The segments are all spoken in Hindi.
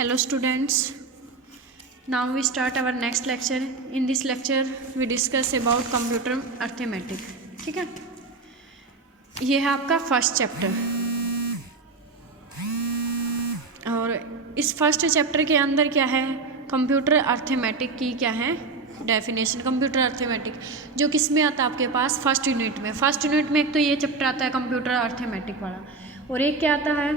Hello students, now we start our next lecture. In this lecture we discuss about computer arithmetic. ठीक है, ये है आपका फर्स्ट चैप्टर और इस फर्स्ट चैप्टर के अंदर क्या है, कंप्यूटर अर्थमेटिक की क्या है डेफिनेशन। कंप्यूटर अर्थमेटिक जो किस में आता है आपके पास फर्स्ट यूनिट में। फर्स्ट यूनिट में एक तो ये चैप्टर आता है कंप्यूटर अर्थमेटिक वाला, और एक क्या आता है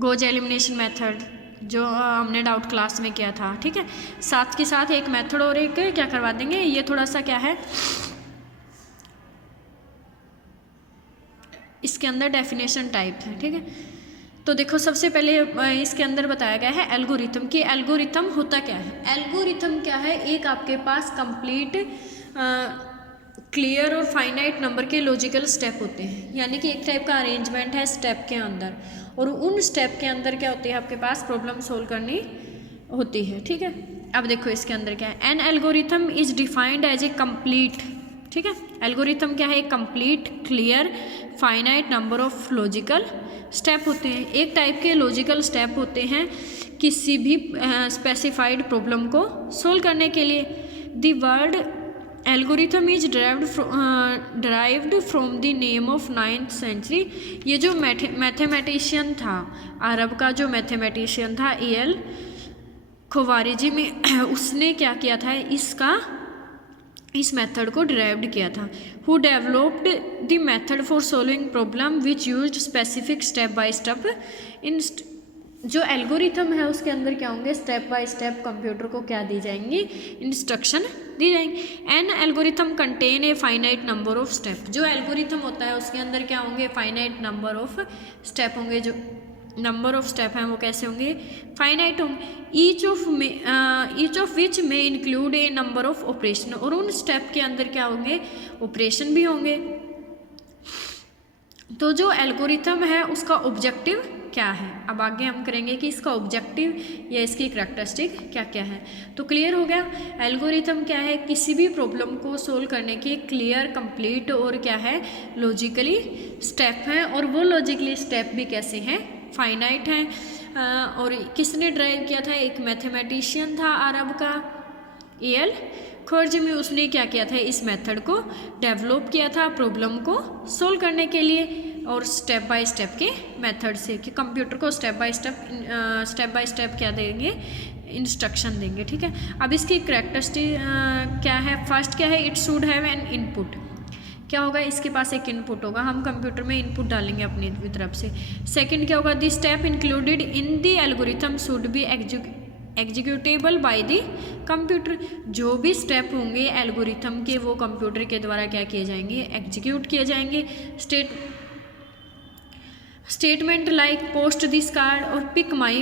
गोज एलिमिनेशन मेथड जो हमने डाउट क्लास में किया था। ठीक है, साथ के साथ एक मेथड और एक क्या करवा देंगे, ये थोड़ा सा क्या है इसके अंदर डेफिनेशन टाइप है। ठीक है, तो देखो सबसे पहले इसके अंदर बताया गया है एल्गोरिथम कि एल्गोरिथम होता क्या है। एल्गोरिथम क्या है, एक आपके पास कंप्लीट क्लियर और फाइनाइट नंबर के लॉजिकल स्टेप होते हैं, यानी कि एक टाइप का अरेंजमेंट है स्टेप के अंदर, और उन स्टेप के अंदर क्या होती है आपके पास प्रॉब्लम सोल्व करनी होती है। ठीक है, अब देखो इसके अंदर क्या है, an algorithm is defined as a complete. ठीक है, एल्गोरिथम क्या है, एक complete clear finite number of logical step होते हैं। एक टाइप के लॉजिकल स्टेप होते हैं किसी भी स्पेसिफाइड प्रॉब्लम को सोल्व करने के लिए। The word algorithm is derived from the name of 9th century. ये जो मैथमेटिशियन था, अरब का जो मैथमेटिशियन था ए.एल. खोवारिजी में, उसने क्या किया था इस मेथड को डिराइव्ड किया था। Who developed the method for solving problem which used specific step by step in. जो एल्गोरिथम है उसके अंदर क्या होंगे, स्टेप बाय स्टेप कंप्यूटर को क्या दी जाएंगी, इंस्ट्रक्शन दी जाएंगी। An algorithm contain a finite number of step. जो एल्गोरिथम होता है उसके अंदर क्या होंगे, फाइनाइट नंबर ऑफ स्टेप होंगे। जो नंबर ऑफ स्टेप हैं वो कैसे होंगे, फाइनाइट होंगे। ईच ऑफ विच में include A number of operation, और उन स्टेप के अंदर क्या होंगे, ऑपरेशन भी होंगे। तो जो एल्गोरिथम है उसका ऑब्जेक्टिव क्या है, अब आगे हम करेंगे कि इसका ऑब्जेक्टिव या इसकी करैक्टरिस्टिक क्या क्या है। तो क्लियर हो गया, एल्गोरिथम क्या है, किसी भी प्रॉब्लम को सोल्व करने की क्लियर, कंप्लीट और क्या है लॉजिकली स्टेप हैं, और वो लॉजिकली स्टेप भी कैसे हैं, फाइनाइट हैं। और किसने ड्राइव किया था, एक मैथमेटिशियन था अरब का ए.एल. खोवारिज़मी। उसने क्या किया था, इस मेथड को डेवलप किया था प्रॉब्लम को सोल्व करने के लिए, और स्टेप बाय स्टेप के मेथड से कि कंप्यूटर को स्टेप बाय स्टेप क्या देंगे, इंस्ट्रक्शन देंगे। ठीक है, अब इसकी करैक्टरिस्टिक क्या है, फर्स्ट क्या है, it should have an input. क्या होगा, इसके पास एक इनपुट होगा, हम कंप्यूटर में इनपुट डालेंगे अपनी तरफ से। सेकंड क्या होगा, the step included in the algorithm should B executable by the computer. जो भी स्टेप होंगे एल्गोरिथम के वो कंप्यूटर के द्वारा क्या किए जाएंगे, एग्जीक्यूट किए जाएंगे। Statement like post this card और पिक माई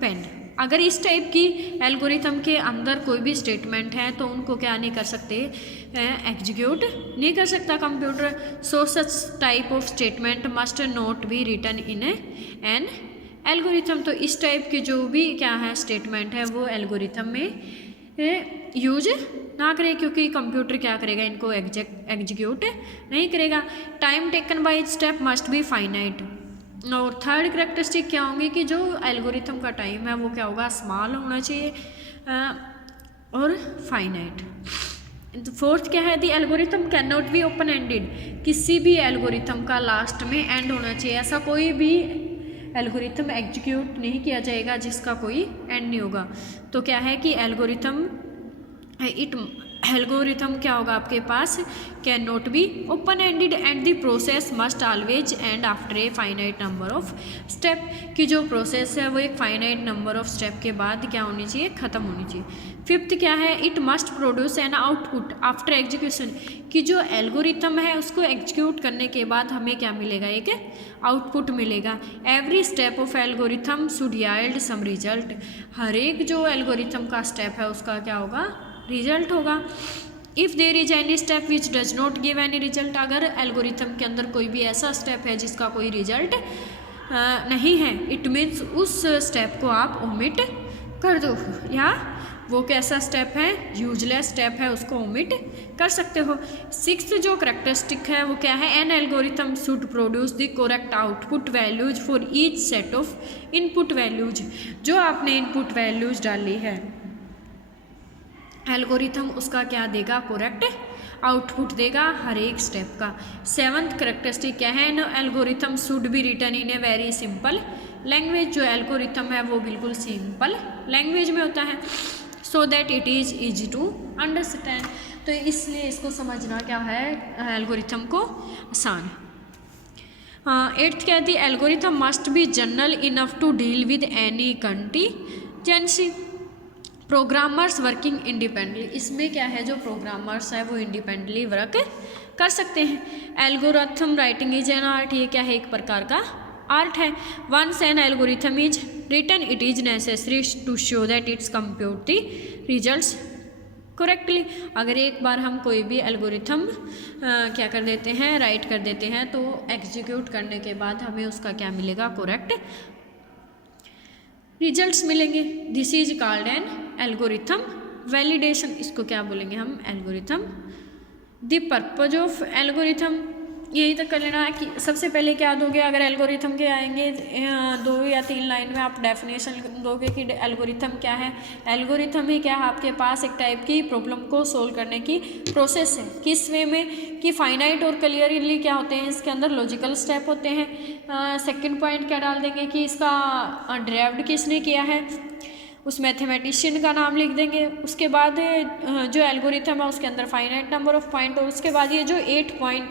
पेन। अगर इस टाइप की एल्गोरिथम के अंदर कोई भी स्टेटमेंट है तो उनको क्या नहीं कर सकते, एग्जीक्यूट नहीं कर सकता computer. So such type of statement must not be written in an algorithm. तो इस टाइप के जो भी क्या है स्टेटमेंट है वो एल्गोरिथम में यूज ना करें, क्योंकि कंप्यूटर क्या करेगा, इनको एग्जीक्यूट नहीं करेगा। Time taken by step must be finite. और थर्ड करैक्टरिस्टिक क्या होंगी कि जो एल्गोरिथम का टाइम है वो क्या होगा, स्मॉल होना चाहिए और फाइनाइट। फोर्थ क्या है, the algorithm can not be open ended. किसी भी एल्गोरिथम का लास्ट में एंड होना चाहिए, ऐसा कोई भी एल्गोरिथम एग्जीक्यूट नहीं किया जाएगा जिसका कोई एंड नहीं होगा। तो क्या है कि एल्गोरिथम क्या होगा आपके पास, can not be open ended and the process must always end after a finite number of step. की जो प्रोसेस है वो एक फाइनाइट नंबर ऑफ स्टेप के बाद क्या होनी चाहिए, ख़त्म होनी चाहिए। फिफ्थ क्या है, it must produce an output after execution. कि जो एल्गोरिथम है उसको एग्जीक्यूट करने के बाद हमें क्या मिलेगा, एक आउटपुट मिलेगा। Every step of algorithm should yield some result. हर एक जो एल्गोरिथम का स्टेप है उसका क्या होगा, रिजल्ट होगा। If there is any step which does not give any result. अगर एल्गोरिथम के अंदर कोई भी ऐसा स्टेप है जिसका कोई रिजल्ट नहीं है, इट मीन्स उस स्टेप को आप ओमिट कर दो या वो कैसा स्टेप है, यूजलेस स्टेप है, उसको ओमिट कर सकते हो। सिक्स्थ जो करेक्टरिस्टिक है वो क्या है, an algorithm should produce the correct output values for each set of input values. जो आपने इनपुट वैल्यूज डाली है एल्गोरिथम उसका क्या देगा, करेक्ट आउटपुट देगा हर एक स्टेप का। सेवंथ करेक्टरिस्टिक क्या है, no algorithm should be written in a very simple language. जो एल्गोरिथम है वो बिल्कुल सिंपल लैंग्वेज में होता है, so that it is easy to understand. तो इसलिए इसको समझना क्या है, एल्गोरिथम को आसान। एट्थ कहती है algorithm must be general enough to deal with any contingency. Programmers working independently, इसमें क्या है, जो प्रोग्रामर्स है वो इंडिपेंडेंटली वर्क कर सकते हैं। Algorithm writing is an art, ये क्या है, एक प्रकार का आर्ट है। Once an algorithm is written it is necessary to show that it's compute the results correctly. अगर एक बार हम कोई भी एल्गोरिथम क्या कर देते हैं, राइट कर देते हैं, तो एग्जीक्यूट करने के बाद हमें उसका क्या मिलेगा, करेक्ट रिजल्ट्स मिलेंगे। This is called an algorithm validation, इसको क्या बोलेंगे हम, algorithm. The purpose of algorithm, यही तक कर लेना है कि सबसे पहले क्या दोगे, अगर एल्गोरिथम के आएंगे 2 या 3 लाइन में आप डेफिनेशन दोगे कि एल्गोरिथम क्या है। एल्गोरिथम ही क्या है, आपके पास एक टाइप की प्रॉब्लम को सोल्व करने की प्रोसेस है। किस वे में कि फाइनाइट और क्लियरली क्या होते हैं, इसके अंदर लॉजिकल स्टेप होते हैं। सेकंड पॉइंट क्या डाल देंगे कि इसका ड्राइव्ड किसने किया है, उस मैथमेटिशियन का नाम लिख देंगे। उसके बाद जो एल्गोरिथम है उसके अंदर फाइनाइट नंबर ऑफ पॉइंट, और उसके बाद ये जो 8 पॉइंट